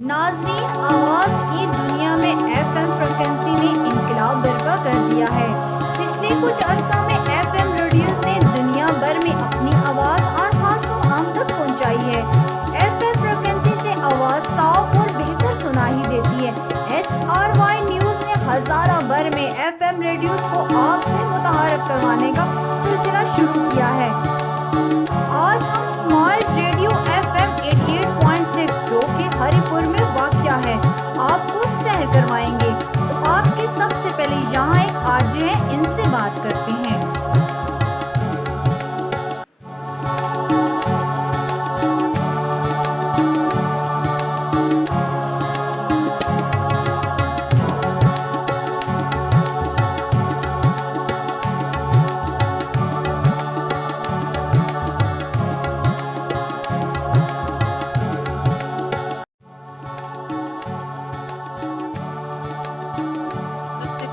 नाज़रीन, आवाज़ की दुनिया में FM फ्रिक्वेंसी ने इनकलाब बर्पा कर दिया है। पिछले कुछ अरसा में FM रेडियोज़ ने दुनिया भर में अपनी आवाज़ और खास आम तक पहुंचाई है। FM फ्रिक्वेंसी से आवाज़ साफ और बेहतर सुनाई देती है। HRY न्यूज़ ने हज़ारा भर में FM रेडियोज़ को आपसे मुतआरफ करवाने का सिलसिला शुरू किया है। आज हम स्मार्ट रेडियो FM 88.6 जो कि हरिपुर में वाक़या है आपको सैर करवाएंगे। तो आपके सबसे पहले यहाँ एक आरजे हैं, इनसे बात करते हैं।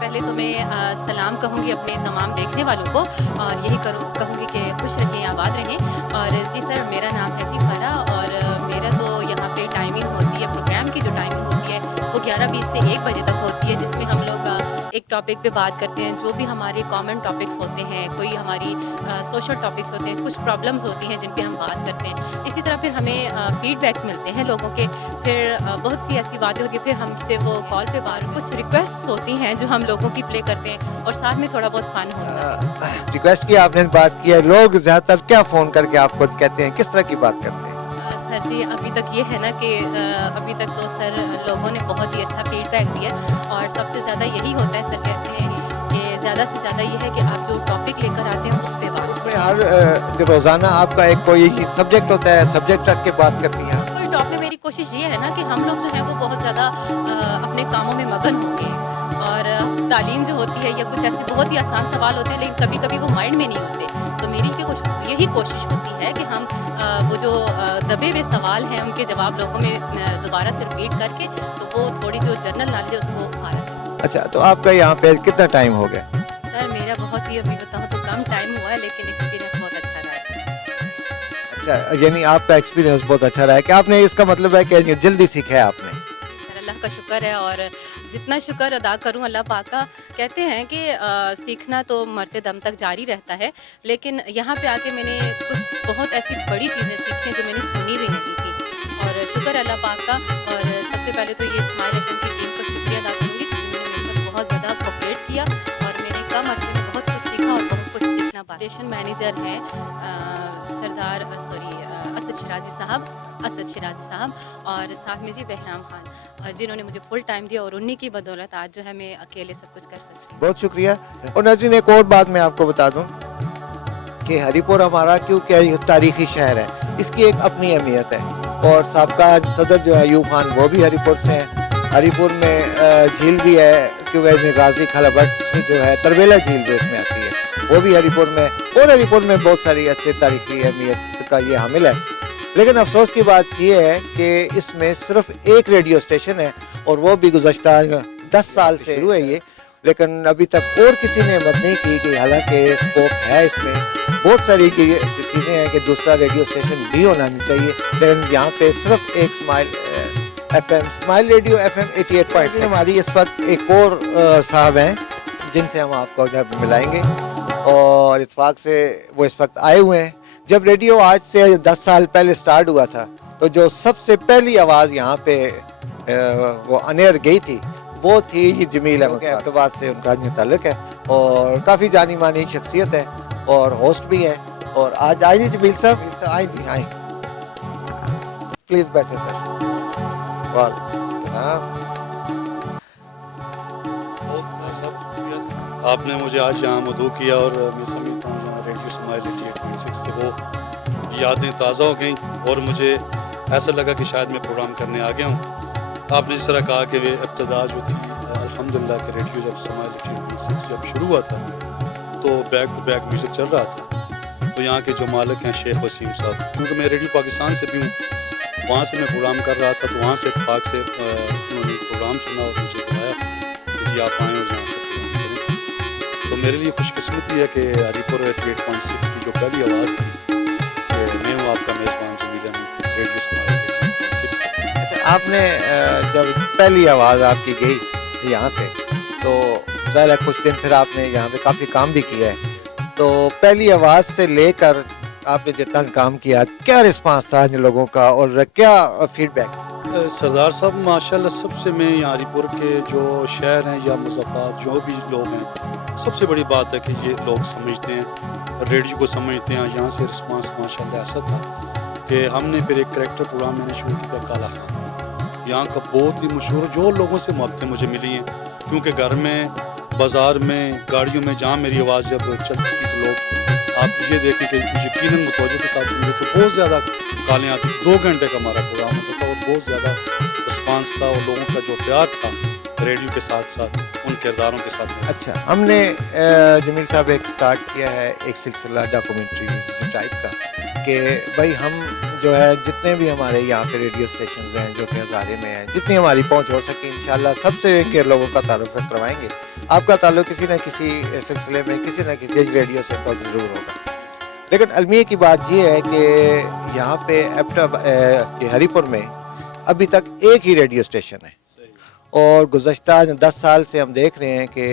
पहले तो मैं सलाम कहूँगी अपने तमाम देखने वालों को और यही कहूँगी कि खुश रहें, आबाद रहें। और जी सर, मेरा नाम है जी फरा और मेरा तो यहाँ पे टाइमिंग होती है, प्रोग्राम की जो टाइमिंग होती है वो 11:20 से 1 बजे तक होती है, जिसमें हम लोग एक टॉपिक पे बात करते हैं। जो भी हमारे कॉमन टॉपिक्स होते हैं, कोई हमारी सोशल टॉपिक्स होते हैं, कुछ प्रॉब्लम्स होती हैं जिन पे हम बात करते हैं। इसी तरह फिर हमें फीडबैक्स मिलते हैं लोगों के, फिर बहुत सी ऐसी बातें होती हैं, फिर हमसे वो कॉल पे बात, कुछ रिक्वेस्ट होती हैं जो हम लोगों की प्ले करते हैं और साथ में थोड़ा बहुत फन होता है। रिक्वेस्ट की आपने बात की है, लोग ज़्यादातर क्या फ़ोन करके आपको कहते हैं, किस तरह की बात करते हैं? सर जी, अभी तक ये है ना कि अभी तक तो सर लोगों ने बहुत ही अच्छा फीडबैक दिया और सबसे ज़्यादा यही होता है, सर कहते हैं कि ज़्यादा से ज़्यादा ये है कि आप जो टॉपिक लेकर आते हैं उस पे बात। उसमें हर रोज़ाना आपका एक कोई सब्जेक्ट होता है, सब्जेक्ट रख के बात करती हैं? कोई टॉपिक, मेरी कोशिश ये है ना कि हम लोग जो है वो बहुत ज़्यादा अपने कामों में मगन होंगे और तालीम जो होती है या कुछ ऐसे बहुत ही आसान सवाल होते हैं लेकिन कभी कभी वो माइंड में नहीं होते। तो मेरी यही कोशिश होती है कि हम वो जो दबे हुए सवाल हैं उनके जवाब लोगों में दोबारा से रिपीट करके तो वो थोड़ी जो जनरल नॉलेज है उसको मारा जाए। अच्छा, तो आपका यहाँ पे कितना टाइम हो गया? सर मेरा बहुत ही, अभी बताऊँ तो कम टाइम हुआ है लेकिन एक्सपीरियंस बहुत अच्छा रहा है। अच्छा, यानी आपका एक्सपीरियंस बहुत अच्छा रहा है कि आपने, इसका मतलब है कि जल्दी सीखा है आपने? सर अल्लाह का शुक्र है और जितना शुक्र अदा करूं अल्लाह पाक का। कहते हैं कि सीखना तो मरते दम तक जारी रहता है, लेकिन यहाँ पे आके मैंने कुछ बहुत ऐसी बड़ी चीज़ें सीखी हैं जो मैंने सुनी भी नहीं थी और शुक्र अल्लाह पाक का। और सबसे पहले तो ये स्माइल FM की टीम को शुक्रिया अदा करूँगी जिन्होंने मेरे साथ बहुत ज़्यादा कोऑपरेट किया और मैंने कम अर्से में बहुत कुछ सीखा और बहुत कुछ सीखना पाया। स्टेशन मैनेजर हैं सरदार असद शिराजी साहब और साथ में जी बहराम खान, जिन्होंने मुझे फुल टाइम दिया और उन्हीं की बदौलत आज जो है मैं अकेले सब कुछ कर सकती हूँ। बहुत शुक्रिया। और नाज़रीन, एक और बात मैं आपको बता दूं कि हरिपुर हमारा क्योंकि तारीखी शहर है, इसकी एक अपनी अहमियत है और साबका सदर जो है अयूब खान वो भी हरिपुर से हैं। हरिपुर में झील भी है क्योंकि गाजी खलाबट जो है तरबेला झील जो इसमें आती है वो भी हरिपुर में, और हरिपुर में बहुत सारी अच्छी तारीखी अहमियत का ये हामिल है। लेकिन अफसोस की बात यह है कि इसमें सिर्फ एक रेडियो स्टेशन है और वो भी गुज़श्ता 10 साल से शुरू है ये, लेकिन अभी तक और किसी ने हिम्मत नहीं की कि हालांकि स्कोप है इसमें, बहुत सारी चीज़ें हैं कि दूसरा रेडियो स्टेशन भी होना नहीं चाहिए, लेकिन यहाँ पे सिर्फ एक स्माइल रेडियो FM 88.6। हमारी इस वक्त एक और साहब हैं जिनसे हम आपको मिलाएंगे और इत्तेफाक से वो इस वक्त आए हुए हैं। जब रेडियो आज से 10 साल पहले स्टार्ट हुआ था तो जो सबसे पहली आवाज़ यहाँ पे वो अनेर गई थी वो थी ये जमील अहमद से उनका ताल्लुक है और काफ़ी जानी मानी शख्सियत है और होस्ट भी है। और आज आए जी जमील साहब, आए जी, आए प्लीज़ बैठे सर। आपने मुझे आज यहाँ मदऊ किया और मैं समझता हूँ यहाँ रेडियो स्माइल 88.6 से वो यादें ताज़ा हो गई और मुझे ऐसा लगा कि शायद मैं प्रोग्राम करने आ गया हूँ। आपने जिस तरह कहा कि वे इब्तदा जो थी अल्हम्दुलिल्लाह के रेडियो जब स्माइल 88.6 जब शुरू हुआ था तो बैक टू बैक म्यूज़िक चल रहा था। तो यहाँ के जो मालिक हैं शेख वसीम साहब, क्योंकि मैं रेडियो पाकिस्तान से भी हूँ, वहाँ से मैं प्रोग्राम कर रहा था तो वहाँ से इत्तेफाक से उन्होंने प्रोग्राम सुना और मुझे बुलाया कि जी आप आएँ और यहाँ से प्रोग्राम करें। तो मेरे लिए खुशकिस्मती है कि हरिपुर 88.6 की जो पहली आवाज़ थी मैं हूँ आपका मेज़बान जमील अहमद रेडियो स्माइल 88.6। آپ نے جب پہلی آواز آپ کی گئی یہاں سے تو ظاہر ہے کچھ دن پھر آپ نے یہاں پہ کافی کام بھی کیا ہے, تو پہلی آواز سے لے کر آپ نے جتنا کام کیا کیا رسپانس تھا ان لوگوں کا اور کیا فیڈ بیک؟ سردار صاحب ماشاءاللہ سب سے میں یہاں ہری پور کے جو شہر ہیں یا مضافات جو بھی لوگ ہیں, سب سے بڑی بات ہے کہ یہ لوگ سمجھتے ہیں, ریڈیو کو سمجھتے ہیں. یہاں سے رسپانس ماشاءاللہ ایسا تھا کہ ہم نے پھر ایک کریکٹر پروگرام میں نے شروع کیا کالا خان, یہاں کا بہت ہی مشہور, جو لوگوں سے محبتیں مجھے ملی ہیں کیونکہ گھر میں, بازار میں, گاڑیوں میں جہاں میری آواز جب چلتی تھی تو لوگ آپ یہ دیکھیں کہ یقیناً متوجہ کے ساتھ سنتے تھے, بہت زیادہ کالیں آتی, 2 گھنٹے کا ہمارا پروگرام ہوتا تھا اور بہت زیادہ رسپانس تھا اور لوگوں کا جو پیار تھا ریڈیو کے ساتھ ساتھ ان کرداروں کے ساتھ. اچھا, ہم نے جمیل صاحب ایک سٹارٹ کیا ہے ایک سلسلہ ڈاکومنٹری ٹائپ کا کہ بھائی ہم جو ہے جتنے بھی ہمارے یہاں پہ ریڈیو اسٹیشنز ہیں جو کہ ہزارے میں ہیں, جتنی ہماری پہنچ ہو سکے انشاءاللہ سب سے کے لوگوں کا تعارف کروائیں گے. آپ کا تعلق کسی نہ کسی سلسلے میں کسی نہ کسی ریڈیو سے تو ضرور ہوگا. لیکن المیہ کی بات یہ ہے کہ یہاں پہ ہری پور میں ابھی تک ایک ہی ریڈیو اسٹیشن ہے اور گزشتہ 10 سال سے ہم دیکھ رہے ہیں کہ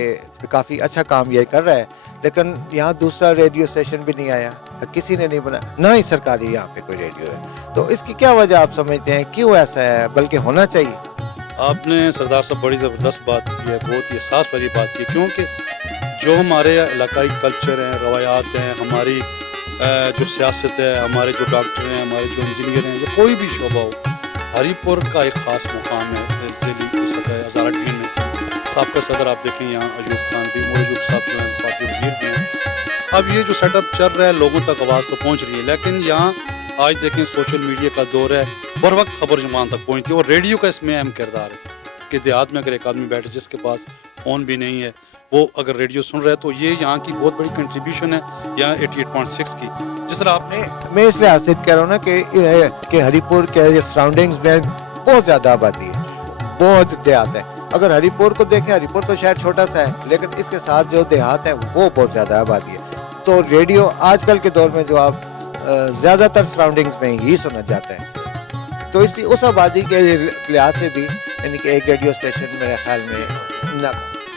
کافی اچھا کام یہ کر رہا ہے, لیکن یہاں دوسرا ریڈیو اسٹیشن بھی نہیں آیا, کسی نے نہیں بنا, نہ ہی سرکاری یہاں پہ کوئی ریڈیو ہے. تو اس کی کیا وجہ آپ سمجھتے ہیں, کیوں ایسا ہے, بلکہ ہونا چاہیے؟ آپ نے سردار صاحب بڑی زبردست بات کی ہے, بہت ہی احساس والی بات کی, کیونکہ جو ہمارے علاقائی کلچر ہیں, روایات ہیں, ہماری جو سیاست ہے, ہمارے جو ڈاکٹر ہیں, ہمارے جو انجینئر ہیں, یا کوئی بھی شعبہ ہو, ہری پور کا ایک خاص مقام ہے. دہلی کی صدر ہزارہ ٹیم میں سابقہ صدر آپ دیکھیں یہاں ایوب خان بھی, ایوب صاحب جو ہیں وفاقی وزیر بھی ہیں. اب یہ جو سیٹ اپ چل رہا ہے لوگوں تک آواز تو پہنچ رہی ہے, لیکن یہاں آج دیکھیں سوشل میڈیا کا دور ہے, بر وقت خبر جمان تک پہنچتی ہے اور ریڈیو کا اس میں اہم کردار ہے کہ دیہات میں اگر ایک آدمی بیٹھے جس کے پاس فون بھی نہیں ہے, وہ اگر ریڈیو سن رہا ہے تو یہ یہاں کی بہت بڑی کنٹریبیوشن ہے یہاں 88.6 کی. جس طرح آپ نے, میں اس لحاظ سے کہہ رہا ہوں نا کہ ہری پور کے سراؤنڈنگز میں بہت زیادہ آبادی ہے, بہت دیہات ہے. اگر ہری پور کو دیکھیں, ہری پور تو شہر چھوٹا سا ہے لیکن اس کے ساتھ جو دیہات ہے وہ بہت زیادہ آبادی ہے. تو ریڈیو آج کل کے دور میں جو آپ زیادہ تر سراؤنڈنگز میں ہی سنا جاتا ہے, تو اس لیے اس آبادی کے لحاظ سے بھی یعنی کہ ایک ریڈیو اسٹیشن میرے خیال میں نہ,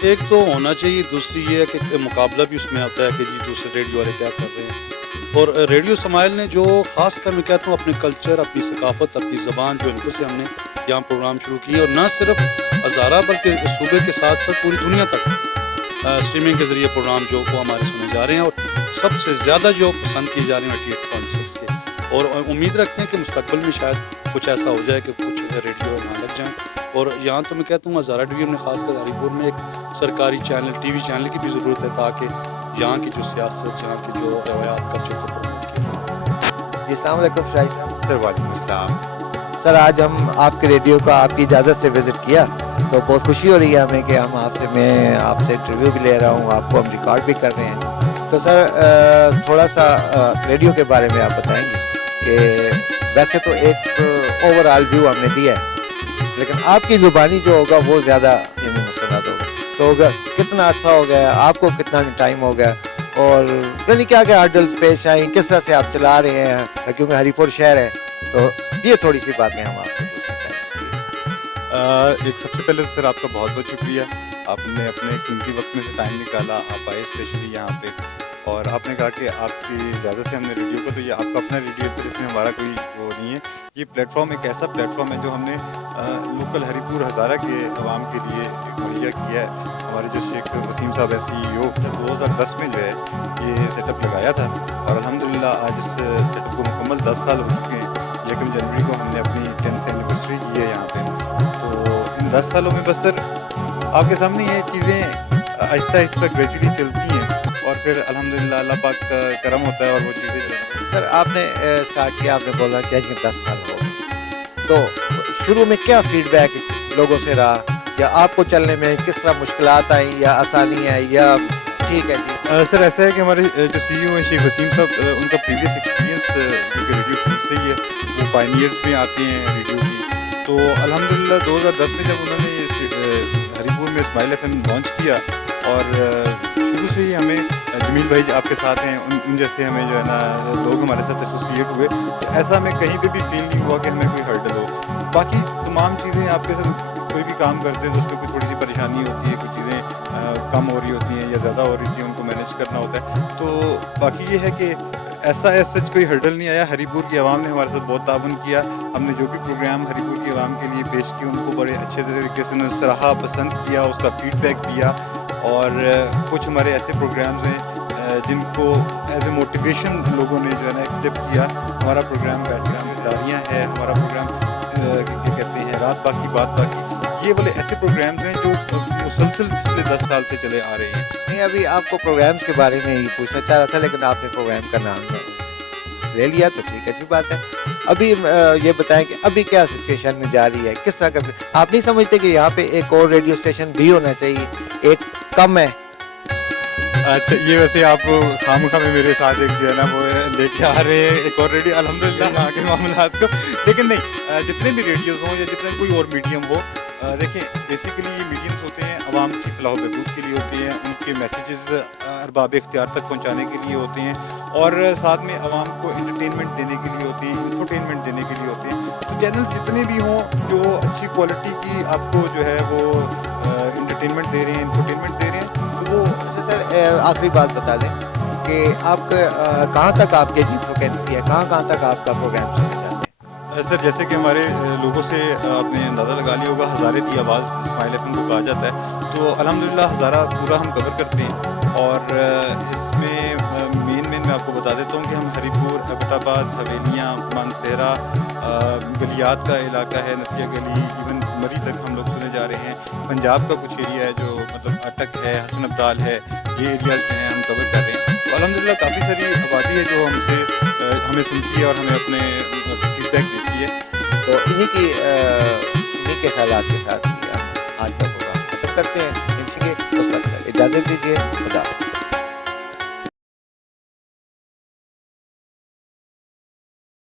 ایک تو ہونا چاہیے, دوسری یہ ہے کہ مقابلہ بھی اس میں ہوتا ہے کہ جی دوسرے ریڈیو والے کیا کر رہے ہیں. اور ریڈیو سمائل نے جو خاص کر میں کہتا ہوں اپنے کلچر, اپنی ثقافت, اپنی زبان جو ان کو سے ہم نے یہاں پروگرام شروع کیے, اور نہ صرف ہزارہ بلکہ صوبے کے ساتھ ساتھ پوری دنیا تک اسٹریمنگ کے ذریعے پروگرام جو وہ ہمارے سنے جا رہے ہیں, اور سب سے زیادہ جو پسند کیے جا رہے ہیں 88.6 کے. اور امید رکھتے ہیں کہ مستقبل میں شاید کچھ ایسا ہو جائے کہ کچھ ریڈیو یہاں لگ جائیں. اور یہاں تو میں کہتا ہوں ہزارہ ڈویژن میں خاص کر ہری پور میں ایک سرکاری چینل, ٹی وی چینل کی بھی ضرورت ہے تاکہ یہاں کی جو سیاست, یہاں کی جو روایات کلچر کو پروموٹ کیا. جی السلام علیکم شاہد صاحب. سر وعلیکم السلام. سر آج ہم آپ کے ریڈیو کا آپ کی اجازت سے وزٹ کیا تو بہت خوشی ہو رہی ہے ہمیں کہ ہم آپ سے, میں آپ سے انٹرویو بھی لے رہا ہوں, آپ کو ہم ریکارڈ بھی کر رہے ہیں. تو سر تھوڑا سا ریڈیو کے بارے میں آپ بتائیں گے کہ ویسے تو ایک اوور آل ویو ہم نے دیا ہے لیکن آپ کی زبانی جو ہوگا وہ زیادہ یعنی مستند ہوگا, تو کتنا عرصہ ہو گیا آپ کو, کتنا ٹائم ہو گیا, اور یعنی کیا کیا ہرڈلز پیش آئیں, کس طرح سے آپ چلا رہے ہیں, کیونکہ ہری پور شہر ہے تو یہ تھوڑی سی باتیں ہم آپ سے پوچھنا چاہیں گے. ایک سب سے پہلے سر آپ کا بہت بہت شکریہ, آپ نے اپنے قیمتی وقت میں سے ٹائم نکالا, آپ آئے اسپیشلی یہاں پہ, اور آپ نے کہا کہ آپ کی اجازت سے ہم نے ریڈیو کو, تو یہ آپ کا اپنا ریڈیو ہے, اس میں ہمارا کوئی وہ نہیں ہے. یہ پلیٹ فارم ایک ایسا پلیٹ فارم ہے جو ہم نے لوکل ہری پور ہزارہ کے عوام کے لیے مہیا کیا ہے. ہمارے جو شیخ وسیم صاحب CEO 2010 میں جو ہے یہ سیٹ اپ لگایا تھا, اور الحمدللہ آج اس سیٹ اپ کو مکمل 10 سال ہو چکے ہیں. 1 جنوری کو ہم نے اپنی 10th اینیورسری کی ہے یہاں پہ. تو ان 10 سالوں میں بس سر آپ کے سامنے یہ چیزیں آہستہ آہستہ گریجولی چلتی ہیں, اور پھر الحمدللہ اللہ پاک کا کرم ہوتا ہے اور وہ چیزیں. سر آپ نے اسٹارٹ کیا, آپ نے بولا کہ 10 سال ہو گئے, تو شروع میں کیا فیڈ بیک لوگوں سے رہا, یا آپ کو چلنے میں کس طرح مشکلات آئیں, یا آسانی ہے, یا ٹھیک ہے جی؟ سر ایسا ہے کہ ہمارے جو CEO ہیں شیخ وسیم صاحب, ان کا پریویس ایکسپیرینس جو کہ ریڈیو فیلڈ سے ہی ہے, وہ پائنیئرز میں آتے ہیں ریڈیو کی. تو الحمدللہ 2010 میں جب انہوں نے ہری پور میں اسماعیل FM لانچ کیا, اور شروع سے ہی ہمیں جمیل بھائی آپ کے ساتھ ہیں, ان جیسے ہمیں جو ہے نا لوگ ہمارے ساتھ ایسوسیٹ ہوئے, تو ایسا ہمیں کہیں پہ بھی فیل نہیں ہوا کہ ہمیں کوئی ہرڈل ہو. बाकी तमाम चीज़ें आपके साथ कोई भी काम करते हैं तो उसमें कोई थोड़ी सी परेशानी होती है, कुछ चीज़ें कम हो रही होती हैं या ज़्यादा हो रही थी, उनको मैनेज करना होता है। तो बाकी ये है कि ऐसा सच कोई हर्डल नहीं आया। हरीपुर की आवाम ने हमारे साथ बहुत ताउन किया। हमने जो भी प्रोग्राम हरीपुर की आवाम के लिए पेश किए उनको बड़े अच्छे तरीके से उन्होंने सराहा, पसंद किया, उसका फीडबैक दिया। और कुछ हमारे ऐसे प्रोग्राम्स हैं जिनको एज ए मोटिवेशन लोगों ने जो है ना एक्सेप्ट किया। हमारा प्रोग्राम बैठदारियाँ है, हमारा प्रोग्राम क्या कहते हैं रात बाकी बात बाकी, ये वाले ऐसे प्रोग्राम्स हैं जो मुसलसल पिछले 10 साल से चले आ रहे हैं। नहीं, अभी आपको प्रोग्राम्स के बारे में ही पूछना चाह रहा था, लेकिन आपने प्रोग्राम का नाम ले लिया तो ठीक, अच्छी बात है। अभी ये बताएं कि अभी क्या सिचुएशन में जा रही है, किस तरह का आप नहीं समझते कि यहाँ पे एक और रेडियो स्टेशन भी होना चाहिए, एक कम है? अच्छा, ये वैसे आप खामखा में मेरे साथ एक जो है ना वो लेके आ रहे हैं एक और रेडियो, अल्हम्दुलिल्लाह आगे मामलात को। लेकिन नहीं, जितने भी रेडियोज़ हों या जितने कोई और मीडियम हो, देखें बेसिकली ये मीडियम्स होते हैं अवाम की फलाह बहबूद के लिए होते हैं, उनके मैसेजेस अरबाब इख्तियार तक पहुंचाने के लिए होते हैं और साथ में अवाम को एंटरटेनमेंट देने के लिए होती है, इंफोटेनमेंट देने के लिए होते हैं। तो चैनल जितने भी हों जो अच्छी क्वालिटी की आपको जो है वो एंटरटेनमेंट दे रहे हैं, इंफोटेनमेंट दे रहे हैं, तो वो अच्छा सर, आखिरी बात बता दें कि आप कहाँ तक आपकी फ्रिक्वेंसी है, कहाँ तक आपका प्रोग्राम चलना चाहते हैं? सर जैसे कि हमारे लोगों से आपने अंदाज़ा लगा लिया होगा, हज़ारे की आवाज़ इस्माइल एफएम को कहा जाता है। तो अल्हम्दुलिल्लाह हज़ारा पूरा हम कवर करते हैं और इसमें मेन मैं आपको बता देता हूँ कि हम हरीपुर, अबटाबाद, हवेलियाँ, मानसेरा, गलियात का इलाका है, नसिया गली, इवन मरी तक हम लोग सुने जा रहे हैं। पंजाब का कुछ एरिया है जो मतलब अटक है, हसन अब्दाल है, ये एरियाज़ जो हैं हम कवर कर रहे हैं। तो अल्हम्दुलिल्लाह काफ़ी सारी आबादी है जो हमें सुनती है और हमें अपने फीडबैक देती है। तो इन्हीं के ख्यालात के साथ ही हम आज का प्रोग्राम खत्म करते हैं। इनकी इजाज़त दीजिए, खुदा।